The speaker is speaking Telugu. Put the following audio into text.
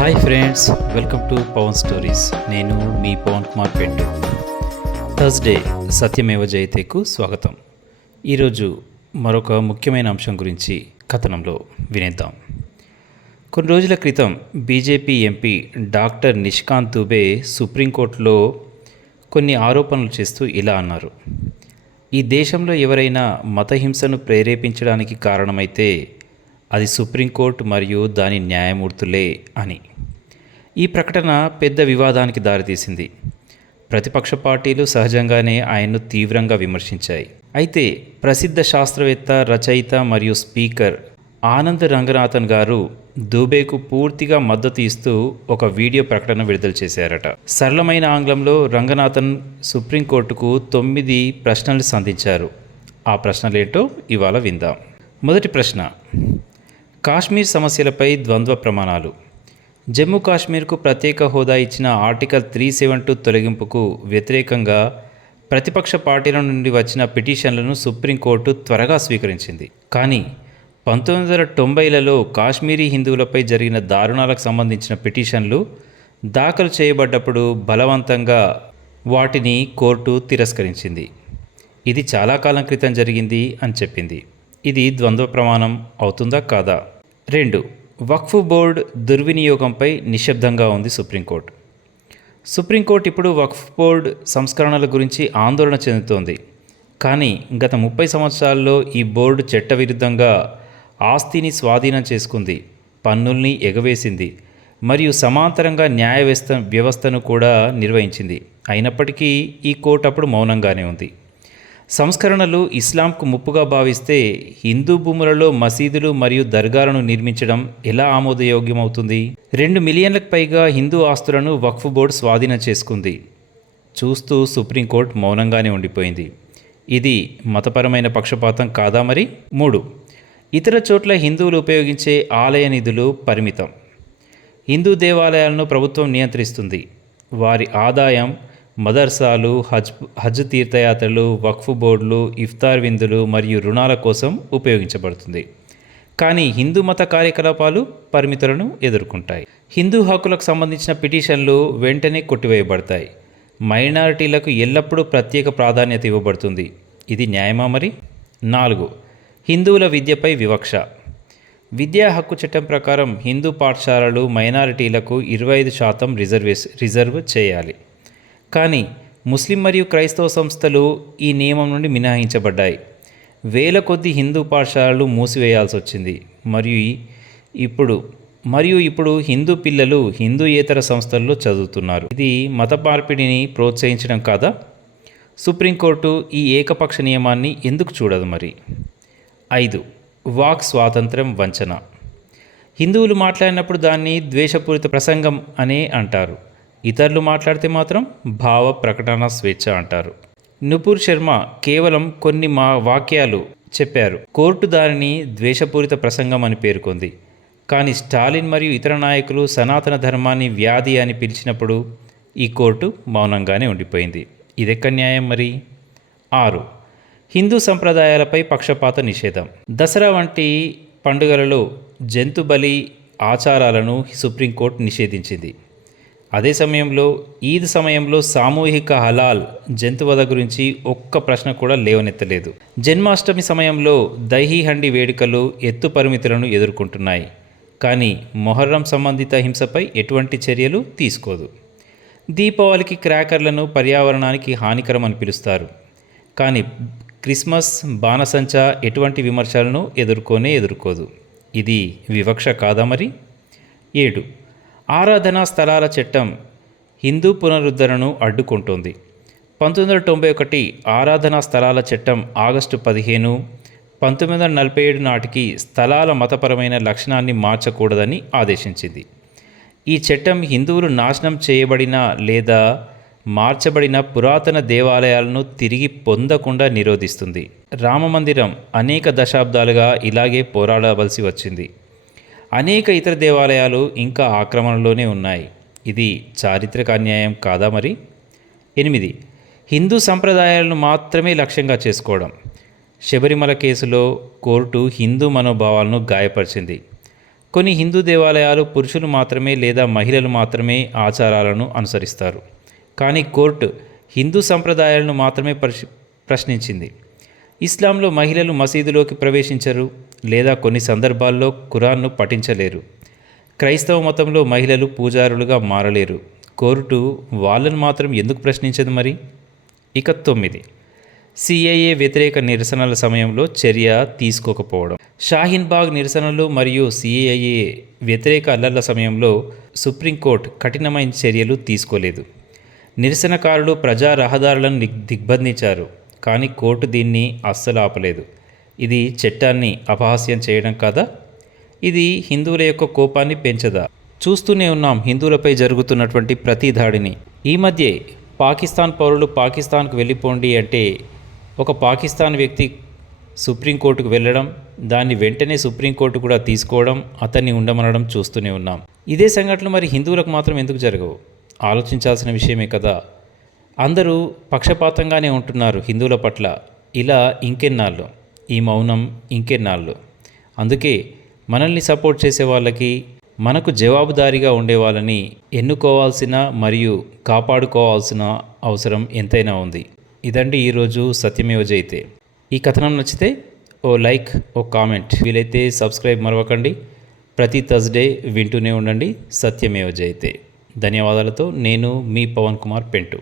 Hi friends, welcome to Pavan stories. నేను మీ పవన్ కుమార్ పెట్టు. థర్స్డే సత్యమేవ జయతేకు స్వాగతం. ఈరోజు మరొక ముఖ్యమైన అంశం గురించి కథనంలో వినేద్దాం. కొన్ని రోజుల క్రితం BJP MP doctor Nishkant Dubey సుప్రీంకోర్టులో కొన్ని ఆరోపణలు చేస్తూ ఇలా అన్నారు: ఈ దేశంలో ఎవరైనా మతహింసను ప్రేరేపించడానికి కారణమైతే అది సుప్రీంకోర్టు మరియు దాని న్యాయమూర్తులే అని. ఈ ప్రకటన పెద్ద వివాదానికి దారితీసింది. ప్రతిపక్ష పార్టీలు సహజంగానే ఆయన్ను తీవ్రంగా విమర్శించాయి. అయితే ప్రసిద్ధ శాస్త్రవేత్త, రచయిత మరియు స్పీకర్ ఆనంద్ రంగనాథన్ గారు దూబేకు పూర్తిగా మద్దతు ఇస్తూ ఒక వీడియో ప్రకటన విడుదల చేశారట. సరళమైన ఆంగ్లంలో రంగనాథన్ సుప్రీంకోర్టుకు 9 ప్రశ్నలు సంధించారు. ఆ ప్రశ్నలేంటో ఇవాళ విందాం. మొదటి ప్రశ్న: కాశ్మీర్ సమస్యలపై ద్వంద్వ ప్రమాణాలు. జమ్మూ కాశ్మీర్కు ప్రత్యేక హోదా ఇచ్చిన ఆర్టికల్ 372 తొలగింపుకు వ్యతిరేకంగా ప్రతిపక్ష పార్టీల నుండి వచ్చిన పిటిషన్లను సుప్రీంకోర్టు త్వరగా స్వీకరించింది. కానీ 1990లలో కాశ్మీరీ హిందువులపై జరిగిన దారుణాలకు సంబంధించిన పిటిషన్లు దాఖలు చేయబడ్డప్పుడు బలవంతంగా వాటిని కోర్టు తిరస్కరించింది. ఇది చాలా కాలం క్రితం జరిగింది అని చెప్పింది. ఇది ద్వంద్వ ప్రమాణం అవుతుందా కాదా? 2. వక్ఫ్ బోర్డు దుర్వినియోగంపై నిశ్శబ్దంగా ఉంది సుప్రీంకోర్టు. సుప్రీంకోర్టు ఇప్పుడు వక్ఫ్ బోర్డు సంస్కరణల గురించి ఆందోళన చెందుతోంది. కానీ గత 30 సంవత్సరాల్లో ఈ బోర్డు చట్టవిరుద్ధంగా ఆస్తిని స్వాధీనం చేసుకుంది, పన్నుల్ని ఎగవేసింది మరియు సమాంతరంగా న్యాయ వ్యవస్థను కూడా నిర్వహించింది. అయినప్పటికీ ఈ కోర్టు అప్పుడు మౌనంగానే ఉంది. సంస్కరణలు ఇస్లాంకు ముప్పుగా భావిస్తే హిందూ భూములలో మసీదులు మరియు దర్గాలను నిర్మించడం ఎలా ఆమోదయోగ్యమవుతుంది? 2 మిలియన్లకు పైగా హిందూ ఆస్తులను వక్ఫ్ బోర్డు స్వాధీనం చేసుకుంది. చూస్తూ సుప్రీంకోర్టు మౌనంగానే ఉండిపోయింది. ఇది మతపరమైన పక్షపాతం కాదా మరి? 3. ఇతర చోట్ల హిందువులు ఉపయోగించే ఆలయ నిధులు పరిమితం. హిందూ దేవాలయాలను ప్రభుత్వం నియంత్రిస్తుంది. వారి ఆదాయం మదర్సాలు, హజ్ తీర్థయాత్రలు, వక్ఫ్ బోర్డులు, ఇఫ్తార్ విందులు మరియు రుణాల కోసం ఉపయోగించబడుతుంది. కానీ హిందూ మత కార్యకలాపాలు పరిమితులను ఎదుర్కొంటాయి. హిందూ హక్కులకు సంబంధించిన పిటిషన్లు వెంటనే కొట్టివేయబడతాయి. మైనారిటీలకు ఎల్లప్పుడూ ప్రత్యేక ప్రాధాన్యత ఇవ్వబడుతుంది. ఇది న్యాయమా మరి? 4. హిందువుల విద్యపై వివక్ష. విద్యా హక్కు చట్టం ప్రకారం హిందూ పాఠశాలలు మైనారిటీలకు 25% రిజర్వ్ చేయాలి. కానీ ముస్లిం మరియు క్రైస్తవ సంస్థలు ఈ నియమం నుండి మినహాయించబడ్డాయి. వేల కొద్ది హిందూ పాఠశాలలు మూసివేయాల్సి వచ్చింది. మరియు ఇప్పుడు హిందూ పిల్లలు హిందూయేతర సంస్థల్లో చదువుతున్నారు. ఇది మత మార్పిడిని ప్రోత్సహించడం కాదా? సుప్రీంకోర్టు ఈ ఏకపక్ష నియమాన్ని ఎందుకు చూడదు మరి? 5. వాక్ స్వాతంత్ర్యం వంచన. హిందువులు మాట్లాడినప్పుడు దాన్ని ద్వేషపూరిత ప్రసంగం అనే అంటారు. ఇతరులు మాట్లాడితే మాత్రం భావ ప్రకటన స్వేచ్ఛ అంటారు. నుపూర్ శర్మ కేవలం కొన్ని వాక్యాలు చెప్పారు. కోర్టు దానిని ద్వేషపూరిత ప్రసంగం అని పేర్కొంది. కానీ స్టాలిన్ మరియు ఇతర నాయకులు సనాతన ధర్మాన్ని వ్యాధి అని పిలిచినప్పుడు ఈ కోర్టు మౌనంగానే ఉండిపోయింది. ఇదెక్క న్యాయం మరి? 6. హిందూ సంప్రదాయాలపై పక్షపాత నిషేధం. దసరా వంటి పండుగలలో జంతు బలి ఆచారాలను సుప్రీంకోర్టు నిషేధించింది. అదే సమయంలో ఈద్ సమయంలో సామూహిక హలాల్ జంతువధ గురించి ఒక్క ప్రశ్న కూడా లేవనెత్తలేదు. జన్మాష్టమి సమయంలో దహీ హండి వేడుకలు ఎత్తు పరిమితులను ఎదుర్కొంటున్నాయి. కానీ మొహర్రం సంబంధిత హింసపై ఎటువంటి చర్యలు తీసుకోదు. దీపావళికి క్రాకర్లను పర్యావరణానికి హానికరం అని పిలుస్తారు. కానీ క్రిస్మస్, బాణసంచా ఎటువంటి విమర్శలను ఎదుర్కోదు. ఇది వివక్ష కాదా మరి? 7. ఆరాధనా స్థలాల చట్టం హిందూ పునరుద్ధరణను అడ్డుకుంటోంది. 1991 ఆరాధనా స్థలాల చట్టం ఆగస్టు 15, 1947 నాటికి స్థలాల మతపరమైన లక్షణాన్ని మార్చకూడదని ఆదేశించింది. ఈ చట్టం హిందువులు నాశనం చేయబడిన లేదా మార్చబడిన పురాతన దేవాలయాలను తిరిగి పొందకుండా నిరోధిస్తుంది. రామమందిరం అనేక దశాబ్దాలుగా ఇలాగే పోరాడవలసి వచ్చింది. అనేక ఇతర దేవాలయాలు ఇంకా ఆక్రమణలోనే ఉన్నాయి. ఇది చారిత్రక అన్యాయం కాదా మరి? 8. హిందూ సంప్రదాయాలను మాత్రమే లక్ష్యంగా చేసుకోవడం. శబరిమల కేసులో కోర్టు హిందూ మనోభావాలను గాయపరిచింది. కొన్ని హిందూ దేవాలయాలు పురుషులు మాత్రమే లేదా మహిళలు మాత్రమే ఆచారాలను అనుసరిస్తారు. కానీ కోర్టు హిందూ సంప్రదాయాలను మాత్రమే ప్రశ్నించింది. ఇస్లాంలో మహిళలు మసీదులోకి ప్రవేశించరు లేదా కొన్ని సందర్భాల్లో ఖురాన్ను పఠించలేరు. క్రైస్తవ మతంలో మహిళలు పూజారులుగా మారలేరు. కోర్టు వాళ్ళను మాత్రం ఎందుకు ప్రశ్నించదు మరి? ఇక 9, సిఏఏ వ్యతిరేక నిరసనల సమయంలో చర్య తీసుకోకపోవడం. షాహీన్బాగ్ నిరసనలు మరియు సిఏఏ వ్యతిరేక అల్లర్ల సమయంలో సుప్రీంకోర్టు కఠినమైన చర్యలు తీసుకోలేదు. నిరసనకారులు ప్రజా రహదారులను దిగ్బంధించారు, కానీ కోర్టు దీన్ని అస్సలు ఆపలేదు. ఇది చట్టాన్ని అపహాస్యం చేయడం కాదా? ఇది హిందువుల యొక్క కోపాన్ని పెంచదా? చూస్తూనే ఉన్నాం హిందువులపై జరుగుతున్నటువంటి ప్రతి దాడిని. ఈ మధ్యే పాకిస్తాన్ పౌరులు పాకిస్తాన్కు వెళ్ళిపోండి అంటే ఒక పాకిస్తాన్ వ్యక్తి సుప్రీంకోర్టుకు వెళ్ళడం, దాన్ని వెంటనే సుప్రీంకోర్టు కూడా తీసుకోవడం, అతన్ని ఉండమనడం చూస్తూనే ఉన్నాం. ఇదే సంఘటనలు మరి హిందువులకు మాత్రం ఎందుకు జరగవు? ఆలోచించాల్సిన విషయమే కదా. అందరూ పక్షపాతంగానే ఉంటున్నారు హిందువుల పట్ల. ఇలా ఇంకెన్నాళ్ళు? ఈ మౌనం ఇంకెన్నాళ్ళు? అందుకే మనల్ని సపోర్ట్ చేసే వాళ్ళకి, మనకు జవాబుదారీగా ఉండే వాళ్ళని ఎన్నుకోవాల్సిన మరియు కాపాడుకోవాల్సిన అవసరం ఎంతైనా ఉంది. ఇదండి ఈరోజు సత్యమేవ జయతే. ఈ కథనం నచ్చితే ఓ లైక్, ఓ కామెంట్, వీలైతే సబ్స్క్రైబ్ మరవకండి. ప్రతి థర్స్డే వింటూనే ఉండండి సత్యమేవ జయతే. ధన్యవాదాలతో నేను మీ పవన్ కుమార్ పెంటు.